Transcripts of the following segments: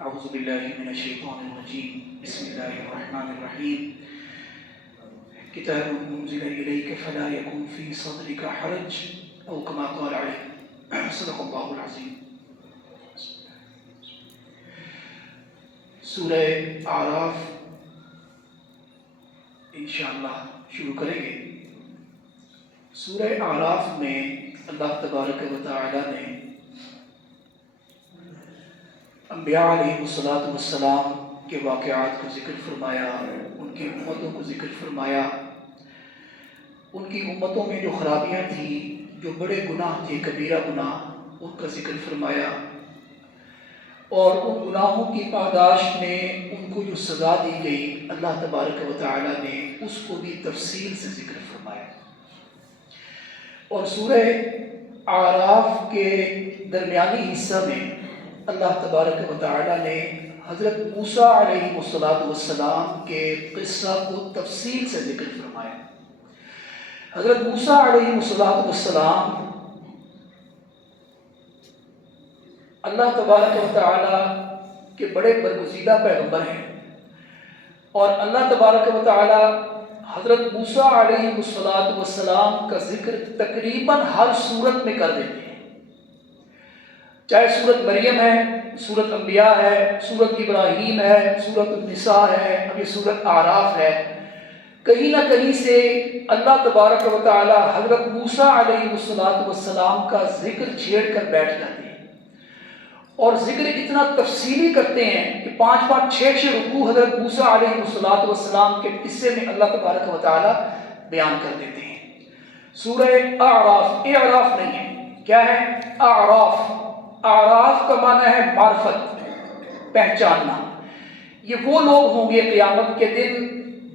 اعوذ باللہ من الشیطان الرجیم بسم اللہ الرحمن الرحیم کتاب انزل الیک فلا یکن فی صدرک حرج او کما قال علیہ صدق اللہ العظیم۔ سورہ اعراف انشاءاللہ شروع کریں گے۔ سورہ اعراف میں اللہ تبارک و تعالی نے انبیاء علیہ السلام کے واقعات کو ذکر فرمایا، ان کی امتوں کو ذکر فرمایا، ان کی امتوں میں جو خرابیاں تھیں، جو بڑے گناہ تھے، کبیرہ گناہ، ان کا ذکر فرمایا، اور ان گناہوں کی پاداش میں ان کو جو سزا دی گئی اللہ تبارک و تعالی نے اس کو بھی تفصیل سے ذکر فرمایا۔ اور سورہ اعراف کے درمیانی حصہ میں اللہ تبارک و تعالی نے حضرت موسیٰ علیہ السلام کے قصہ کو تفصیل سے ذکر فرمایا۔ حضرت موسیٰ علیہ السلام اللہ تبارک و تعالی کے بڑے برگزیدہ پیغمبر ہیں، اور اللہ تبارک و تعالی حضرت موسیٰ علیہ السلام کا ذکر تقریباً ہر صورت میں کر دیتے ہیں، چاہے سورت مریم ہے، سورت انبیاء ہے، سورت ابراہیم ہے، سورت النساء ہے، اب یہ سورت اعراف ہے، کہیں نہ کہیں سے اللہ تبارک و تعالی حضرت موسیٰ علیہ السلام کا ذکر چھیڑ کر بیٹھ جاتے ہیں، اور ذکر اتنا تفصیلی کرتے ہیں کہ 5 6 رکوع حضرت موسیٰ علیہ السلام کے قصے میں اللہ تبارک و تعالی بیان کر دیتے ہیں۔ سورہ اعراف، اعراف نہیں ہے، کیا ہے؟ اعراف۔ اعراف کا معنی ہے معرفت، پہچاننا۔ یہ وہ لوگ ہوں گے قیامت کے دن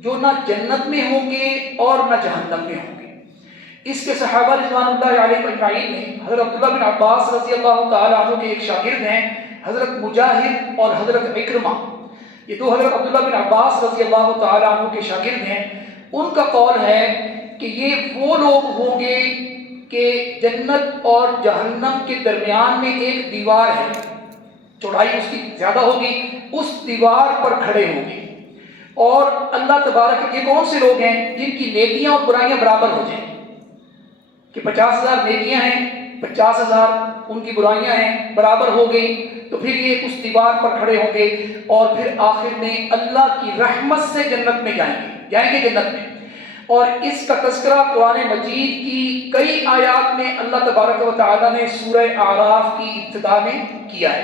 جو نہ جنت میں ہوں گے اور نہ جہنم میں ہوں گے۔ اس کے صحابہ رضوان اللہ علیہ اجمعین میں حضرت عبداللہ بن عباس رضی اللہ تعالیٰ عنہ کے ایک شاگرد ہیں حضرت مجاہد اور حضرت اکرمہ، یہ دو حضرت عبداللہ بن عباس رضی اللہ تعالیٰ عنہ کے شاگرد ہیں۔ ان کا قول ہے کہ یہ وہ لوگ ہوں گے کہ جنت اور جہنم کے درمیان میں ایک دیوار ہے، چوڑائی اس کی زیادہ ہوگی، اس دیوار پر کھڑے ہوں گے، اور اللہ تبارک، یہ کون سے لوگ ہیں جن کی نیکیاں اور برائیاں برابر ہو جائیں کہ 50,000 نیکیاں ہیں، 50,000 ان کی برائیاں ہیں، برابر ہو گئی، تو پھر یہ اس دیوار پر کھڑے ہوں گے، اور پھر آخر میں اللہ کی رحمت سے جنت میں جائیں گے جنت میں۔ اور اس کا تذکرہ قرآن مجید کی کئی آیات میں اللہ تبارک و تعالی نے سورہ اعراف کی ابتدا میں کیا ہے۔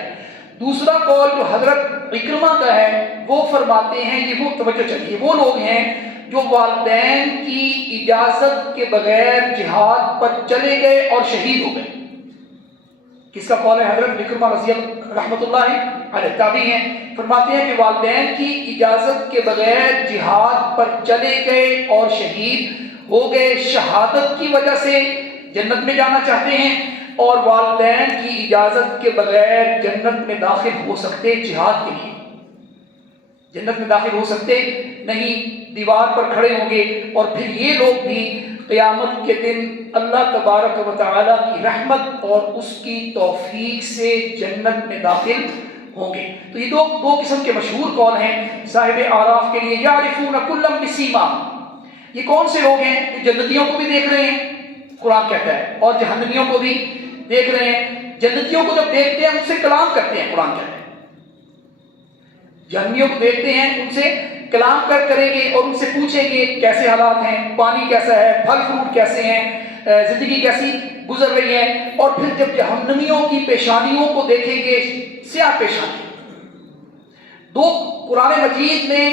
دوسرا قول جو حضرت اکرمہ کا ہے، وہ فرماتے ہیں، یہ وہ توجہ چاہیے، وہ لوگ ہیں جو والدین کی اجازت کے بغیر جہاد پر چلے گئے اور شہید ہو گئے۔ کس کا قول ہے؟ حضرت اکرمہ رضی اللہ رحمۃ اللہ علیہ تابعی ہیں، فرماتے ہیں کہ والدین کی اجازت کے بغیر جہاد پر چلے گئے اور شہید ہو گئے، شہادت کی وجہ سے جنت میں جانا چاہتے ہیں، اور والدین کی اجازت کے بغیر جنت میں داخل ہو سکتے جہاد کے لیے، جنت میں داخل ہو سکتے نہیں، دیوار پر کھڑے ہوں گے، اور پھر یہ لوگ بھی قیامت کے دن اللہ تبارک و تعالی کی رحمت اور اس کی توفیق سے جنت میں داخل ہوں گے۔ تو یہ دو قسم کے مشہور قول ہیں صاحب اعراف کے لیے۔ یعرفون کلا بسیماہم، یہ کون سے لوگ ہیں جو جنتیوں کو بھی دیکھ رہے ہیں، قرآن کہتا ہے، اور جہنمیوں کو بھی دیکھ رہے ہیں۔ جنتیوں کو جب دیکھتے ہیں ان سے کلام کرتے ہیں، قرآن کہتا ہے، جہنمیوں کو دیکھتے ہیں ان سے کلام کریں گے اور ان سے پوچھیں گے کیسے حالات ہیں، پانی کیسا ہے، پھل فروٹ کیسے ہیں، زندگی کیسی گزر رہی ہے۔ اور پھر جب جہنمیوں کی پیشانیوں کو دیکھیں گے، سیاہ پیشانی، دو قرآن مجید میں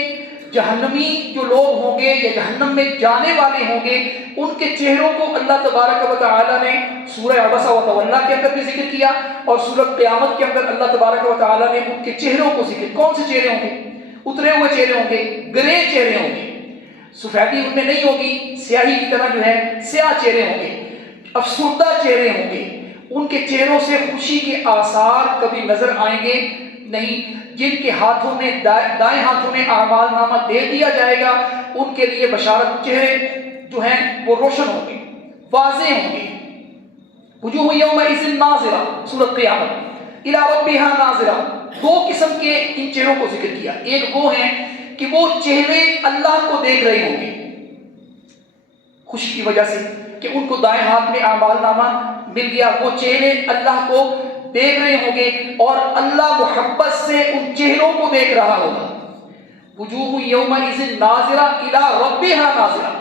جہنمی جو لوگ ہوں گے یا جہنم میں جانے والے ہوں گے، ان کے چہروں کو اللہ تبارک و تعالی نے سورہ عبس و تولی کے اندر بھی ذکر کیا، اور سورۃ قیامت کے اندر اللہ تبارک و تعالی نے ان کے چہروں کو ذکر۔ کون سے چہرے ہوں گے؟ اترے ہوئے چہرے ہوں گے، گرے چہرے ہوں گے، سفیدی ان میں نہیں ہوگی، سیاہی کی طرح جو ہے سیاہ چہرے ہوں گے، افسردہ چہرے ہوں گے، ان کے چہروں سے خوشی کے آثار کبھی نظر آئیں گے نہیں۔ جن کے ہاتھوں میں دائیں ہاتھوں میں اعمال نامہ دے دیا جائے گا، ان کے لیے بشارت، چہرے جو ہیں وہ روشن ہوں گے، واضح ہوں گے۔ وجوہ یومئذ ناظرہ، سورۃ قیامت، الی ربہا ناظرہ، دو قسم کے چہروں کو ذکر کیا. ایک وہ ہیں کہ وہ چہرے اللہ کو دیکھ رہے ہوں گے خوشی کی وجہ سے کہ ان کو دائیں ہاتھ میں اعمال نامہ مل گیا. وہ چہرے اللہ کو دیکھ رہے ہوں گے اور اللہ محبت سے ان چہروں کو دیکھ رہا ہوگا. وجوہ یومئذ ناظرہ الی ربہا ناظرہ.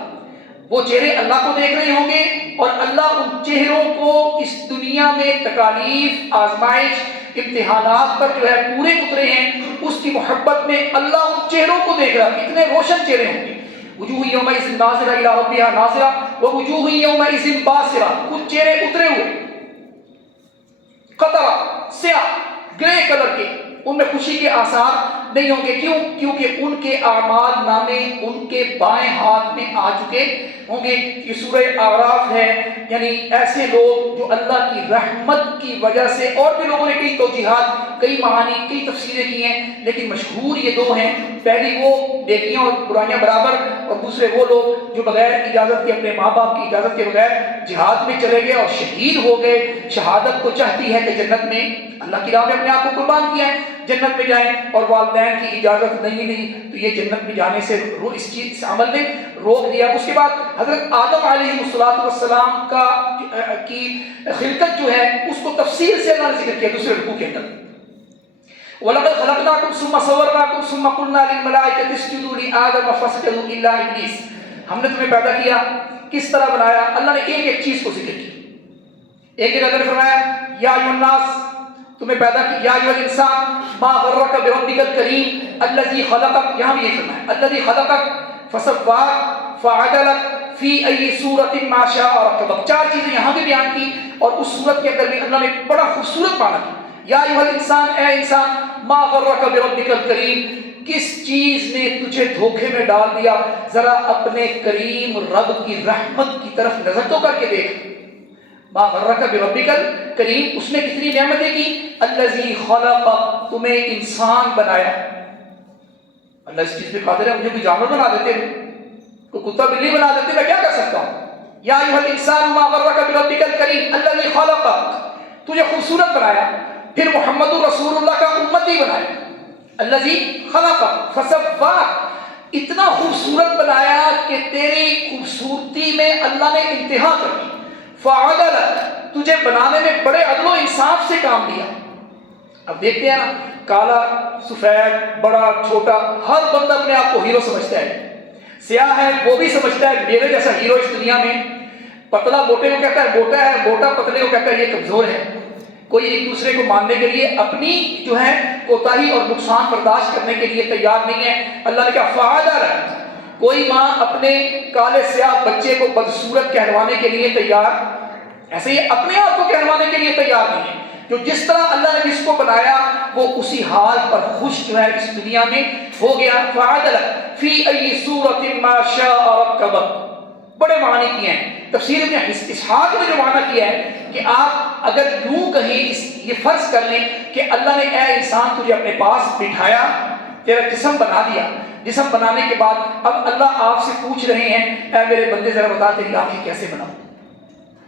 وہ چہرے اللہ کو دیکھ رہے ہوں گے اور اللہ ان چہروں کو اس دنیا میں تکالیف، آزمائش، امتحانات پر جو ہے پورے اترے ہیں، اس کی محبت میں اللہ ان چہروں کو دیکھ رہا ہے. اتنے روشن چہرے ہوں گے. وجوہ یومئذ ناظرہ الی ربہا ناظرہ ووجوہ یومئذ باسرہ. کچھ چہرے اترے ہوئے قطرہ سیاہ گرے کلر کے، ان میں خوشی کے آثار نہیں ہوں گے. کیوں؟ کیونکہ ان کے اعمال نامے ان کے بائیں ہاتھ میں آ چکے ہوں گے. یہ سورہ اعراف ہے. یعنی ایسے لوگ جو اللہ کی رحمت کی وجہ سے، اور بھی لوگوں نے کئی توجیحات، کئی معانی، کئی تفسیریں کی ہیں، لیکن مشہور یہ دو ہیں. پہلی وہ نیکیاں اور برائیاں برابر، اور دوسرے وہ لوگ جو بغیر اجازت کے، اپنے ماں باپ کی اجازت کے بغیر جہاد میں چلے گئے اور شہید ہو گئے. شہادت کو چاہتی ہے کہ جنت میں اللہ کی راہ میں اپنے آپ کو قربان کیا ہے، جنت میں جائیں، اور والدین کی اجازت نہیں لی تو یہ جنت میں جانے سے اس چیز اس عمل نے روک دیا. اس کے بعد حضرت آدم علیہ السلام کی خلقت جو ہے اس کو تفصیل سے اللہ نے ذکر کیا دوسرے رکوع کے اندر. وَلَقَدْ خَلَقْنَاكُمْ ثُمَّ صَوَّرْنَاكُمْ ثُمَّ قُلْنَا لِلْمَلَائِكَةِ اسْجُدُوا لِآدَمَ فَسَجَدُوا إِلَّا إِبْلِيسَ. ہم نے تمہیں پیدا کیا، کس طرح بنایا؟ اللہ نے ایک ایک چیز کو ذکر کی. ایک ایک اللہ نے فرمایا یا ایھا الناس، تمہیں پیدا کیا، یا ایھا الانسان ما غرک بربک الکریم الذی خلقک. یہاں بھی یہ فرمایا الذی خلقک فسواک فعدلک فی ای صورت ما شاء رکبک. چار چیزیں یہاں بھی بیان کی اور اس صورت کے اندر بھی اللہ نے بڑا خوبصورت معنی کیا. یا ایھا الانسان، اے انسان، ما غرک بربک الکریم، کس چیز نے تجھے دھوکے میں ڈال دیا؟ ذرا اپنے کریم رب کی رحمت کی طرف نظر تو کر کے دیکھ. ما غرک بربک الکریم، اس نے کتنی نعمتیں کی. الذی خلقک، تمہیں انسان بنایا. اللہ اس چیز پہ قادر ہے، مجھے کوئی جانور بنا دیتے ہیں، کوئی کتا بلی بنا دیتے، میں کیا کر سکتا ہوں؟ یا ایھا الانسان ما غرک بربک الکریم الذی خلقک، تجھے خوبصورت بنایا. پھر محمد رسول اللہ کا امتی بنایا. الذی خلقک فسواک، اتنا خوبصورت بنایا کہ تیری خوبصورتی میں اللہ نے انتہا کر دی. فعدلک، تجھے بنانے میں بڑے عدل و انصاف سے کام لیا. اب دیکھتے ہیں نا، کالا سفید بڑا چھوٹا، ہر بندہ اپنے آپ کو ہیرو سمجھتا ہے. سیاہ ہے وہ بھی سمجھتا ہے میرے جیسا ہیرو اس دنیا میں. پتلا موٹے کو کہتا ہے موٹا ہے، موٹا پتلے کو کہتا ہے یہ کمزور ہے. کوئی ایک دوسرے کو ماننے کے لیے اپنی جو ہے کوتاہی اور نقصان برداشت کرنے کے لیے تیار نہیں ہے. اللہ نے کہا فعدلک، کوئی ماں اپنے کالے سیاہ بچے کو بدصورت کہلوانے کے لیے تیار، ایسے ہی اپنے آپ کو کہلوانے کے لیے تیار نہیں ہے. جو جس طرح اللہ نے جس کو بنایا وہ اسی حال پر خوش جو ہے اس دنیا میں ہو گیا. فعدلک فی ای صورت ما شاء رکبک. بڑے معنی کیے ہیں. تفسیر ابن اسحاق نے جو معنی کیا ہے کہ آپ اگر یوں کہیں یہ فرض کر لیں کہ اللہ نے اے انسان تجھے اپنے پاس بٹھایا، تیرا جسم بنا دیا. جسم بنانے کے بعد اب اللہ آپ سے پوچھ رہے ہیں اے میرے بندے ذرا بتا تیری آنکھیں کیسے بناؤں.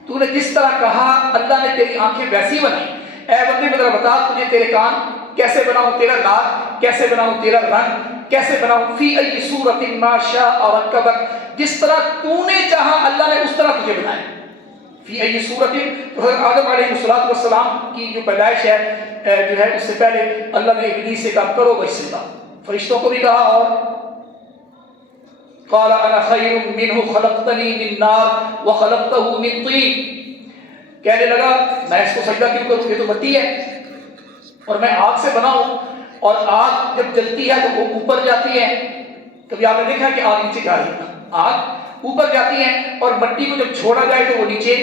تو نے جس طرح کہا اللہ نے تیری آنکھیں ویسی بنائی. اے بندے ذرا بتا تجھے تیرے کان کیسے بناؤں، تیرا ناک کیسے بناؤں، تیرا رنگ کیسے بناؤں. فی ای صورت ما شاء رکبک، جس طرح تو نے چاہا اللہ نے اس طرح تجھے بنایا. فی ای صورت، تو حضرت آدم علیہ السلام کی جو پیدائش ہے جو ہے اس سے پہلے اللہ نے ابلیس سے کہا کرو ویسے کا، فرشتوں کو بھی کہا. اور قال انا خیر منہ خلقتنی من نار وخلقتہ من طین، کہنے لگا میں اس کو سجدہ کیوں کروں، یہ تو مٹی ہے اور میں آگ سے بنا ہوں، اور آگ جب جلتی ہے تو وہ اوپر جاتی ہے. کبھی آپ نے دیکھا ہے کہ آگ نیچے جا رہی ہے؟ آگ اوپر جاتی ہے اور مٹی کو جب چھوڑا جائے تو وہ نیچے.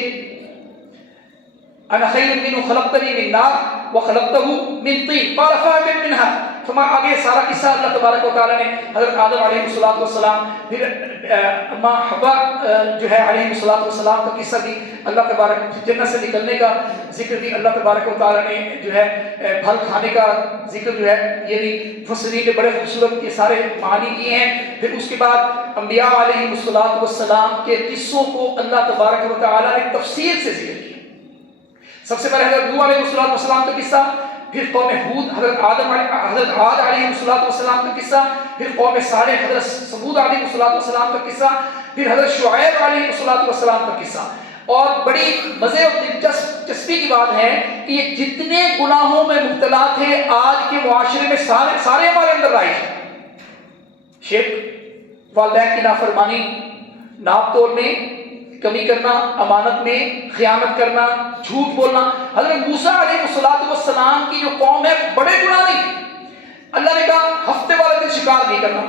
انا خیر منہ خلقتنی من نار وخلقتہ من طین قال فاہبط منها. تو آگے سارا قصہ اللہ تبارک و تعالیٰ نے حضرت آدم علیہ السلام پھر اماں حوا جو ہے علیہ السلام کا قصہ بھی اللہ تبارک، جنت سے نکلنے کا ذکر بھی اللہ تبارک و تعالیٰ نے جو ہے پھل کھانے کا ذکر جو ہے یہ بھی مفسرین نے بڑے خوبصورت یہ سارے معنی کیے ہیں. پھر اس کے بعد انبیاء علیہ السلام کے قصوں کو اللہ تبارک و تعالیٰ نے تفصیل سے ذکر کیا. سب سے پہلے حضرت نوح علیہ السلام کا قصہ، پھر قوم ہود حضرت عاد علیہ السلام کا قصہ، پھر قوم صالح حضرت ثمود علیہ السلام کا قصہ، پھر حضرت شعیب علیہ السلام کا قصہ. اور بڑی مزے اور دلچسپی کی بات ہے کہ یہ جتنے گناہوں میں مبتلا تھے آج کے معاشرے میں سارے ہمارے اندر رائج ہیں. شرک، والدین کی نافرمانی، ناپ تول میں کمی کرنا، امانت میں خیانت کرنا، جھوٹ بولنا. حضرت موسیٰ علیہ السلام کی جو قوم ہے بڑے گناہ نہیں. اللہ نے کہا ہفتے والے دن شکار نہیں کرنا،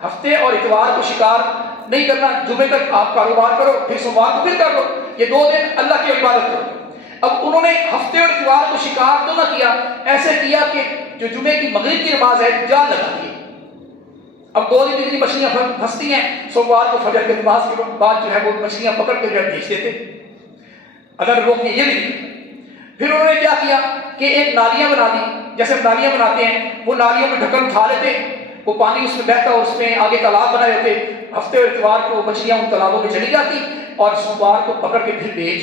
ہفتے اور اتوار کو شکار نہیں کرنا، جمعے تک آپ کاروبار کرو، پھر سوموار کو پھر کر لو، یہ 2 دن اللہ کی عبادت کرو. اب انہوں نے ہفتے اور اتوار کو شکار تو نہ کیا، ایسے کیا کہ جو جمعے کی مغرب کی نماز ہے جال لگا دی. اب 2 دن جتنی مچھلیاں پھنستی ہیں، سوموار کو فجر کی نماز کے بعد جو ہے وہ مچھلیاں پکڑ کے بھیج دیتے. اگر لوگ یہ نہیں. پھر انہوں نے کیا کیا کہ ایک نالیاں بنا دی، جیسے ہم نالیاں بناتے ہیں، وہ نالیوں میں ڈھکن اٹھا لیتے، وہ پانی اس میں بہتا اور اس میں آگے تالاب بنائے ہوتے. ہفتے اور اتوار کو مچھلیاں ان تالابوں میں چلی جاتی اور سوموار کو پکڑ کے پھر بیچ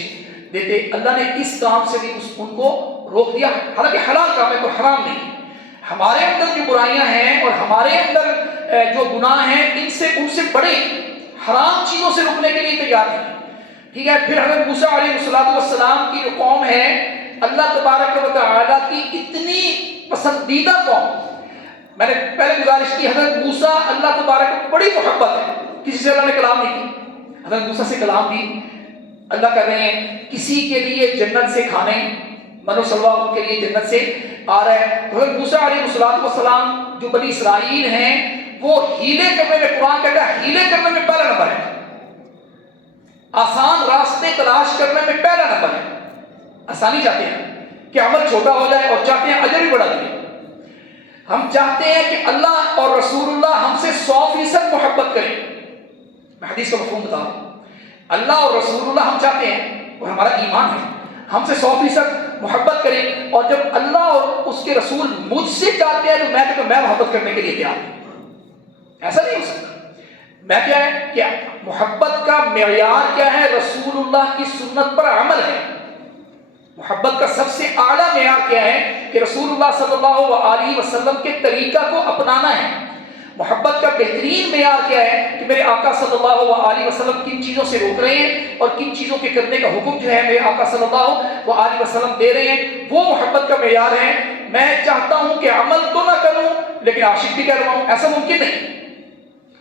دیتے. اللہ نے اس کام سے بھی ان کو روک دیا، حالانکہ حلال کام ہے، کوئی حرام نہیں. ہمارے اندر جو برائیاں ہیں اور ہمارے اندر جو گناہ ہیں ان سے بڑے حرام چیزوں سے رکنے کے لیے تیار ہیں. ٹھیک ہے. پھر حضرت موسیٰ علیہ السلام کی جو قوم ہے، اللہ تبارک و تعالیٰ کی اتنی پسندیدہ قوم. میں نے پہلے گزارش کی، حضرت موسیٰ اللہ تبارک کو بڑی محبت ہے، کسی سے اللہ نے کلام نہیں کی. حضرت موسیٰ سے کلام بھی اللہ کر رہے ہیں. کسی کے لیے جنت سے کھانے، منو سلوا ان کے لیے جنت سے آ رہا ہے. حضرت موسیٰ علیہ السلام جو بنی اسرائیل ہیں وہ ہیلے کرنے میں، قرآن کہتا ہے ہیلے کرنے میں پہلا نمبر ہے، آسان راستے تلاش کرنے میں پہلا نمبر ہے. آسانی چاہتے ہیں کہ عمل چھوٹا ہو جائے اور چاہتے ہیں اجر بھی بڑھا دیں. ہم چاہتے ہیں کہ اللہ اور رسول اللہ ہم سے 100% محبت کریں. میں حدیث کا مفہوم بتا رہا ہوں. اللہ اور رسول اللہ ہم چاہتے ہیں اور ہمارا ایمان ہے ہم سے 100% محبت کریں، اور جب اللہ اور اس کے رسول مجھ سے چاہتے ہیں تو میں محبت کرنے کے لیے تیار ہوں. ایسا نہیں ہو سکتا. میں کیا ہے کہ محبت کا معیار کیا ہے؟ رسول اللہ کی سنت پر عمل ہے. محبت کا سب سے اعلیٰ معیار کیا ہے کہ رسول اللہ صلی اللہ علیہ وسلم کے طریقہ کو اپنانا ہے. محبت کا بہترین معیار کیا ہے کہ میرے آقا صلی اللہ علیہ وسلم کن چیزوں سے روک رہے ہیں اور کن چیزوں کے کرنے کا حکم جو ہے میرے آقا صلی اللہ علیہ وسلم دے رہے ہیں. وہ محبت کا معیار ہے. میں چاہتا ہوں کہ عمل تو نہ کروں لیکن عاشق بھی کر رہا ہوں، ایسا ممکن نہیں.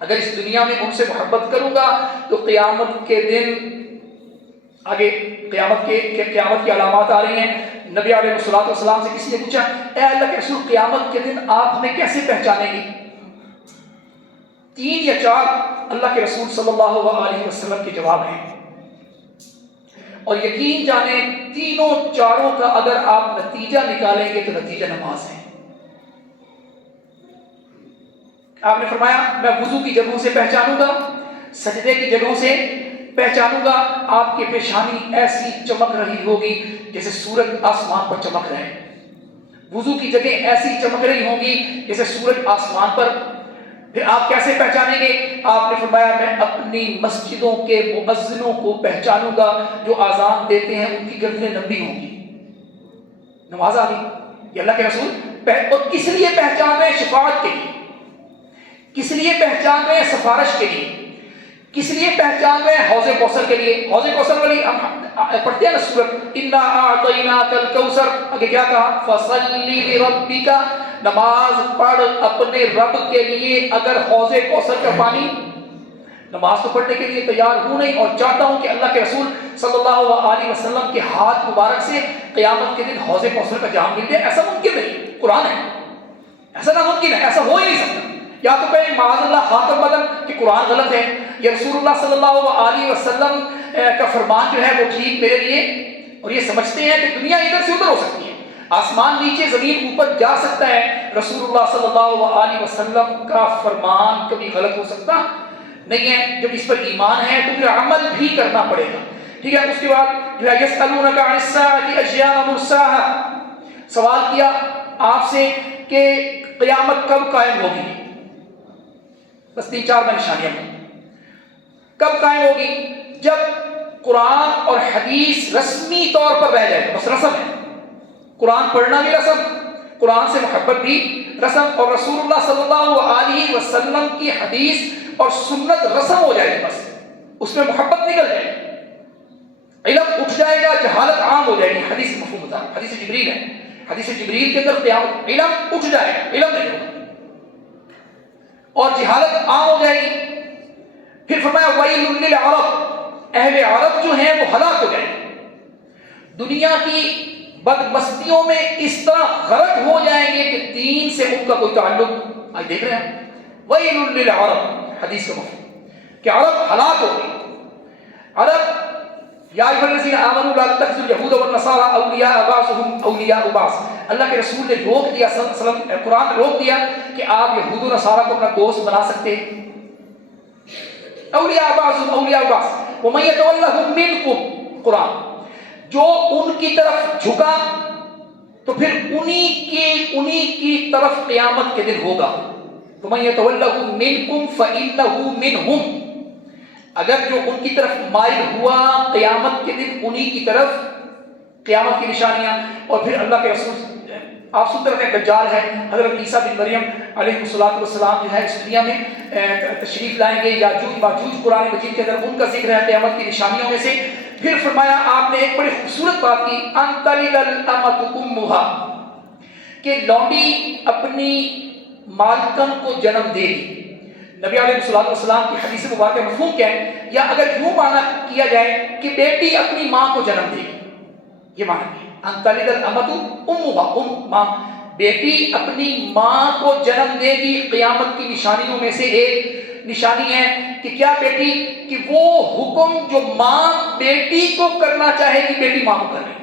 اگر اس دنیا میں ان سے محبت کروں گا تو قیامت کے دن، آگے قیامت کی علامات آ رہی ہیں. نبی علیہ السلام سے کسی نے پوچھا، اے اللہ کے رسول قیامت کے دن آپ ہمیں کیسے پہچانیں گے؟ 3 یا 4 اللہ کے رسول صلی اللہ علیہ وسلم کے جواب ہیں، اور یقین جانیں تینوں چاروں کا اگر آپ نتیجہ نکالیں گے تو نتیجہ نماز ہے. آپ نے فرمایا میں وضو کی جگہوں سے پہچانوں گا، سجدے کی جگہوں سے پہچانوں گا. آپ کی پیشانی ایسی چمک رہی ہوگی جیسے سورج آسمان پر چمک رہے ہیں. وضو کی جگہ ایسی چمک رہی ہوں گی جیسے سورج آسمان پر. پھر آپ کیسے پہچانیں گے؟ آپ نے فرمایا میں اپنی مسجدوں کے مؤذنوں کو پہچانوں گا، جو اذان دیتے ہیں ان کی گردنیں لمبی ہوں گی. نماز آ گئی. یہ اللہ کے رسول اور کس لیے پہچان رہے ہیں؟ شفاعت کے لیے. کس لیے پہچان رہے ہیں؟ سفارش کے لیے. کس لیے پہچان رہے ہیں؟ حوض کوثر کے لیے. حوض کوثر والی ہم پڑھتے ہیں نا سورت انا اعطیناک الکوثر، آگے کیا کہا؟ فصلی لربک، نماز پڑھ اپنے رب کے لیے. اگر حوض کوثر کا پانی، نماز تو پڑھنے کے لیے تیار ہوں نہیں اور چاہتا ہوں کہ اللہ کے رسول صلی اللہ علیہ وسلم کے ہاتھ مبارک سے قیامت کے دن حوض کوثر کا جام مل جائے، ایسا ممکن نہیں. قرآن ہے، ایسا ناممکن ہے، ایسا ہو ہی نہیں سکتا. یا تو کہیں معاذ اللہ خاتم بدل کہ قرآن غلط ہے، یا رسول اللہ صلی اللہ علیہ وسلم کا فرمان جو ہے وہ ٹھیک میرے لیے، اور یہ سمجھتے ہیں کہ دنیا ادھر سے ادھر ہو سکتی ہے، آسمان نیچے زمین اوپر جا سکتا ہے. رسول اللہ صلی اللہ علیہ وسلم کا فرمان کبھی غلط ہو سکتا نہیں ہے. جب اس پر ایمان ہے تو پھر عمل بھی کرنا پڑے گا. ٹھیک ہے. اس کے بعد جو ہے یسألونک عن الساعة ایان مرساها، سوال کیا آپ سے کہ قیامت کب قائم ہوگی. بس 3-4 نشانیاں ہیں. کب قائم ہوگی؟ جب قرآن اور حدیث رسمی طور پر رہ جائے. بس رسم ہے، قرآن پڑھنا بھی رسم، قرآن سے محبت بھی رسم، اور رسول اللہ صلی اللہ علیہ وسلم کی حدیث اور سنت رسم ہو جائے گی، بس اس میں محبت نکل جائے گی، علم اٹھ جائے گا، جہالت عام ہو جائے گی۔ حدیث مفہوم ہوتا ہے، حدیث جبریل ہے، حدیث جبریل کے اندر قیامت علم اٹھ جائے گا، علم نہیں ہوگا اور جہالت عام ہو جائے گی۔ پھر فرمایا وَيْلٌ لِّلْعَرَبِ، اہل عرب جو ہیں وہ ہلاک ہو جائیں گے، دنیا کی بدمستیوں میں اس طرح غرق ہو جائیں گے کہ دین سے ان کا کوئی تعلق، آج دیکھ رہے ہیں وَيْلٌ لِّلْعَرَبِ، حدیث کا مفہوم کہ عرب ہلاک ہو گئی۔ عرب یا ایھا الذین آمنوا لا تتخذوا اليهود والنصارى اولیاء بعضهم اولیاء بعض، اللہ کے رسول نے روک دیا، صلی اللہ علیہ وسلم قرآن نے روک دیا کہ آپ یہود و نصارہ کو اپنا دوست بنا سکتے ہیں، اولیاء بعضهم اولیاء بعض، ومن يتولهم منکم، قرآن جو ان کی طرف جھکا تو پھر انہی کی طرف قیامت کے دن ہوگا، ومن يتولهم منکم فإنه منهم، اگر جو ان کی طرف مائل ہوا قیامت کے دن انہی کی طرف، قیامت کی نشانیاں۔ اور پھر اللہ کے رسول آپ سنتے رہتے ہیں دجال ہے، حضرت عیسیٰ بن مریم علیہ السلام جو ہے اس دنیا میں تشریف لائیں گے، یاجوج ماجوج قرآن مجید کے اندر ان کا ذکر ہے قیامت کی نشانیوں میں سے۔ پھر فرمایا آپ نے ایک بڑی خوبصورت بات کی، ان تلد الامۃ امها، کہ لونڈی اپنی مالکن کو جنم دے گی۔ نبی علیہ السلام کی حدیث مبارکہ مفہوم کیا ہے؟ یا اگر یوں معنی کیا جائے کہ بیٹی اپنی ماں کو جنم دے گی، یہ معنی ہے ان تلد الامۃ امها، ماں، بیٹی اپنی ماں کو جنم دے گی۔ قیامت کی نشانیوں میں سے ایک نشانی ہے کہ کیا بیٹی، کہ وہ حکم جو ماں بیٹی کو کرنا چاہے گی بیٹی ماں کو کرے گی۔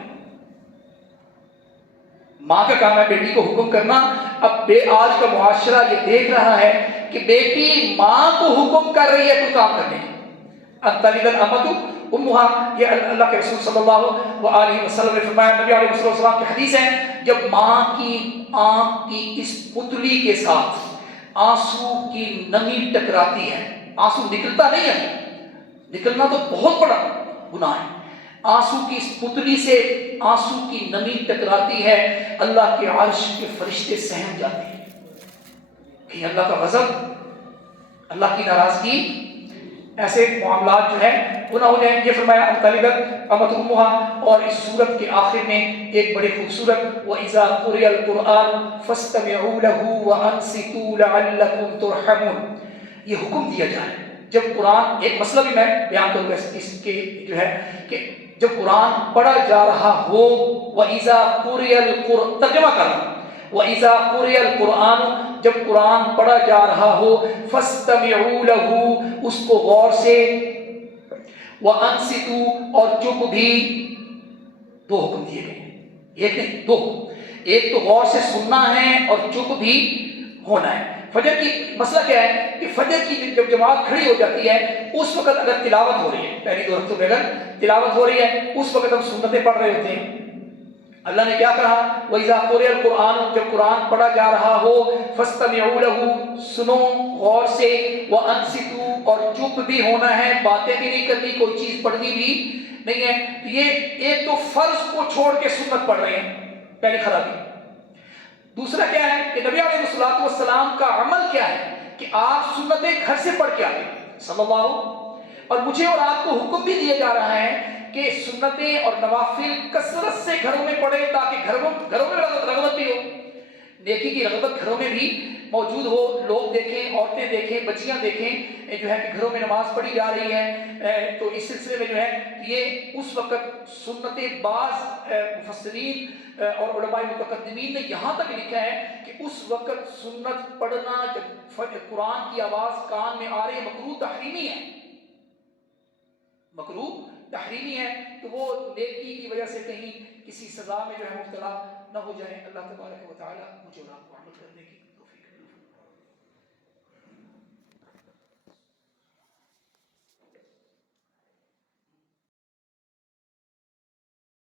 ماں کا کام ہے بیٹی کو حکم کرنا۔ اب آج کا معاشرہ یہ دیکھ رہا ہے کہ بیٹی ماں کو حکم کر رہی ہے کوئی کام کرنے کی۔ ان تلد الامۃ امها، یہ اللہ کے رسول صلی اللہ علیہ وسلم نے فرمایا، نبی علیہ السلام کی حدیث ہے، جب ماں کی آنکھ کی اس پتلی کے ساتھ آنسو کی نمی ٹکراتی ہے، آنسو نکلتا نہیں ہے، نکلنا تو بہت بڑا گناہ ہے، آنسو کی اس پتلی سے آنسو کی نمی ٹکراتی ہے، اللہ کے عرش کے فرشتے سہم جاتے ہیں کہ اللہ کا غضب، اللہ کی ناراضگی، ایسے معاملات جو ہے گناہ ہو جائیں گے۔ فرمایا ان تلد الامۃ امها، اور اس سورت کے آخر میں ایک بڑی خوبصورت وَإِذَا قُرِئَ الْقُرْآنُ فَاسْتَمِعُوا لَهُ وَأَنصِتُوا لَعَلَّكُمْ تُرْحَمُونَ، یہ حکم دیا جائے جب قرآن، ایک مسئلہ بھی میں بیان کروں گا اس کے جو ہے کہ جب قرآن پڑھا جا رہا ہو، وَإِذَا قُرِئَ الْقُرْآنُ، ترجمہ کرنا، وَإِذَا قُرِئَ الْقُرْآنُ، جب قرآن پڑھا جا رہا ہو، فَاسْتَمِعُوا لَهُ، اس کو غور سے، وَأَنصِتُوا، اور چپ بھی۔ دو حکم دیے گئے ہیں، ایک نہیں دو، ایک تو غور سے سننا ہے اور چپ بھی ہونا ہے۔ فجر کی مسئلہ کیا ہے کہ فجر کی جب جماعت کھڑی ہو جاتی ہے اس وقت اگر تلاوت ہو رہی ہے، پہلی دو رکعتوں میں اگر تلاوت ہو رہی ہے اس وقت ہم سنتیں پڑھ رہے ہوتے ہیں۔ اللہ نے کیا کہا، وَإِذَا قُرِئَ الْقُرْآنُ، جب قرآن پڑھا جا رہا ہو، فَاسْتَمِعُوا لَهُ، سنو غور سے، وَأَنصِتُوا، اور چپ بھی ہونا ہے، باتیں بھی نہیں کرنی، کوئی چیز پڑھنی بھی نہیں ہے۔ تو یہ ایک تو فرض کو چھوڑ کے سنت پڑھ رہے ہیں، پہلی خرابی۔ دوسرا کیا ہے کہ نبی علیہ السلام کا عمل کیا ہے کہ آپ سنتیں گھر سے پڑھ کے آتے ہیں صلی اللہ، اور مجھے اور آپ کو حکم بھی دیا جا رہا ہے کہ سنتیں اور نوافل کثرت سے گھروں میں پڑھیں تاکہ گھروں میں رغبت بھی ہو، نیکی کی رغبت گھروں میں بھی موجود ہو، لوگ دیکھیں، عورتیں دیکھیں، بچیاں دیکھیں جو ہے کہ گھروں میں نماز پڑھی جا رہی ہے۔ تو اس سلسلے میں جو ہے یہ اس وقت سنتیں، بعض مفسرین اور علماء متقدمین نے یہاں تک لکھا ہے کہ اس وقت سنت پڑھنا جب قرآن کی آواز کان میں آ رہی ہے مکروہ تحریمی ہے، مکروہ تحریمی ہے، تو وہ نیکی کی وجہ سے کہیں کسی سزا میں جو ہے مبتلا نہ ہو جائے۔ اللہ تبارک و تعالی مجھے اور آپ کو عمل